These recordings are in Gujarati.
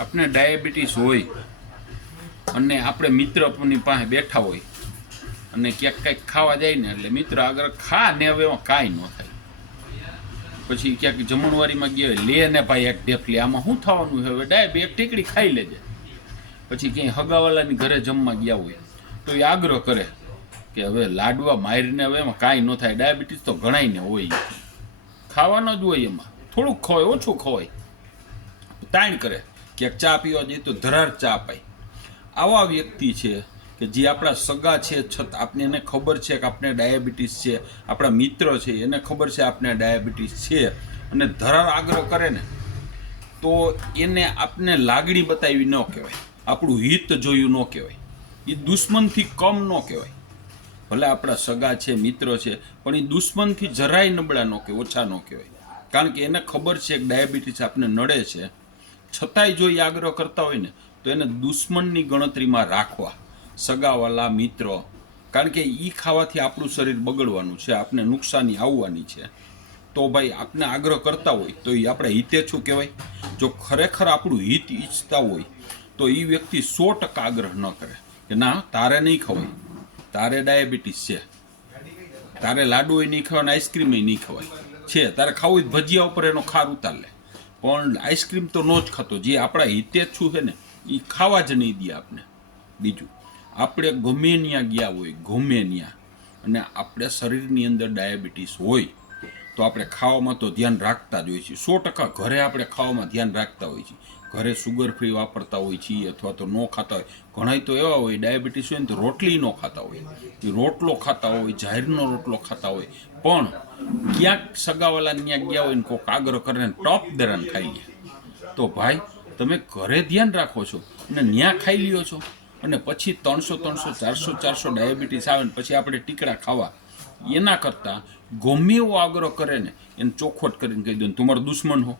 આપણે ડાયાબિટીસ હોય અને આપણે મિત્રની પાસે બેઠા હોય અને ક્યાંક કંઈક ખાવા જાય ને એટલે મિત્ર આગળ ખા ને હવે એમાં કાંઈ ન થાય. પછી ક્યાંક જમણવારીમાં ગયા લે ને ભાઈ એક ઢેફલી, આમાં શું થવાનું છે હવે એક ટીકડી ખાઈ લેજે. પછી ક્યાંય હગાવાલાની ઘરે જમવા ગયા હોય તો એ આગ્રહ કરે કે હવે લાડવા મારીને હવે એમાં કાંઈ ન થાય, ડાયાબિટીસ તો ઘણાયને હોય, ખાવાનો જ હોય, એમાં થોડુંક ખવાય ઓછું ખવાય. તાણ કરે ક્યાંક ચા પીવા જઈએ તો ધરાર ચા પાય. આવા વ્યક્તિ છે કે જે આપણા સગા છે છતાં આપણે એને ખબર છે કે આપણે ડાયાબિટીસ છે, આપણા મિત્ર છે એને ખબર છે આપણે ડાયાબિટીસ છે, અને ધરાર આગ્રહ કરે ને તો એને આપણે લાગણી બતાવી ન કહેવાય, આપણું હિત જોયું ન કહેવાય, એ દુશ્મનથી કમ ન કહેવાય. ભલે આપણા સગા છે મિત્ર છે પણ એ દુશ્મનથી જરાય નબળા ન કહેવાય, ઓછા ન કહેવાય. કારણ કે એને ખબર છે કે ડાયાબિટીસ આપણે નડે છે, છતાંય જો એ આગ્રહ કરતા હોય ને તો એને દુશ્મનની ગણતરીમાં રાખવા, સગાવાલા મિત્રો. કારણ કે એ ખાવાથી આપણું શરીર બગડવાનું છે, આપણે નુકસાની આવવાની છે. તો ભાઈ આપણે આગ્રહ કરતા હોય તો એ આપણે હિતેચ્છુ કહેવાય. જો ખરેખર આપણું હિત ઈચ્છતા હોય તો એ વ્યક્તિ 100% આગ્રહ ન કરે કે ના તારે નહીં ખવાય, તારે ડાયાબિટીસ છે, તારે લાડુય નહીં ખવાય, આઈસ્ક્રીમ નહીં ખવાય છે, તારે ખાવું હોય ભજીયા ઉપર એનો ખાર ઉતાર લે, પણ આઈસ્ક્રીમ તો નો જ ખાતો. જે આપણા હિતેચ્છુ છે ને એ ખાવા જ નહીં દે આપને. બીજું, આપણે ગમે ત્યાં ગયા હોય, ગમે ત્યાં, અને આપણે શરીરની અંદર ડાયાબિટીસ હોય તો આપણે ખાવામાં તો ધ્યાન રાખતા જ હોય છીએ. 100% ઘરે આપણે ખાવામાં ધ્યાન રાખતા હોય છીએ. ઘરે સુગર ફ્રી વાપરતા હોય છીએ અથવા તો ન ખાતા હોય. ઘણા તો એવા હોય ડાયાબિટીસ હોય ને તો રોટલી ન ખાતા હોય, એ રોટલો ખાતા હોય, જાહેરનો રોટલો ખાતા હોય, પણ ક્યાંક સગાવાલા ત્યાં ગયા હોય ને કોઈક આગ્રહ કરીને ટોપ દરાન ખાઈ લે. તો ભાઈ તમે ઘરે ધ્યાન રાખો છો અને ત્યાં ખાઈ લ્યો છો, અને પછી 300 400 ડાયાબિટીસ આવે ને પછી આપણે ટીકડા ખાવા. એના કરતાં ગમે એવો આગ્રહ કરે ને એને ચોખવટ કરીને કહી દો તું મારો દુશ્મન હો,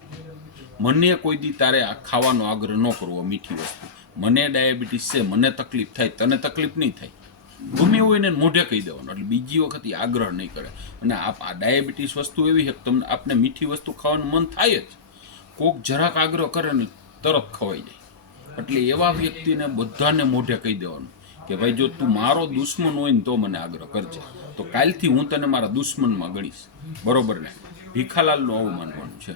મને કોઈ દી તારે આ ખાવાનો આગ્રહ ન કરવો, મીઠી વસ્તુ. મને ડાયાબિટીસ છે, મને તકલીફ થાય, તને તકલીફ નહીં થાય, ગમે એવું એને મોઢે કહી દેવાનું. એટલે બીજી વખત એ આગ્રહ નહીં કરે. અને આ ડાયાબિટીસ વસ્તુ એવી છે કે તમને આપણે મીઠી વસ્તુ ખાવાનું મન થાય જ, કોક જરાક આગ્રહ કરે ને તરત ખવાઈ જાય. એટલે એવા વ્યક્તિને બધાને મોઢે કહી દેવાનું કે ભાઈ જો તું મારો દુશ્મન હોય ને તો મને આગ્રહ કરજે, તો કાલથી હું તને મારા દુશ્મનમાં ગણીશ. બરોબર ને? ભીખાલાલનું આવું માનવાનું છે.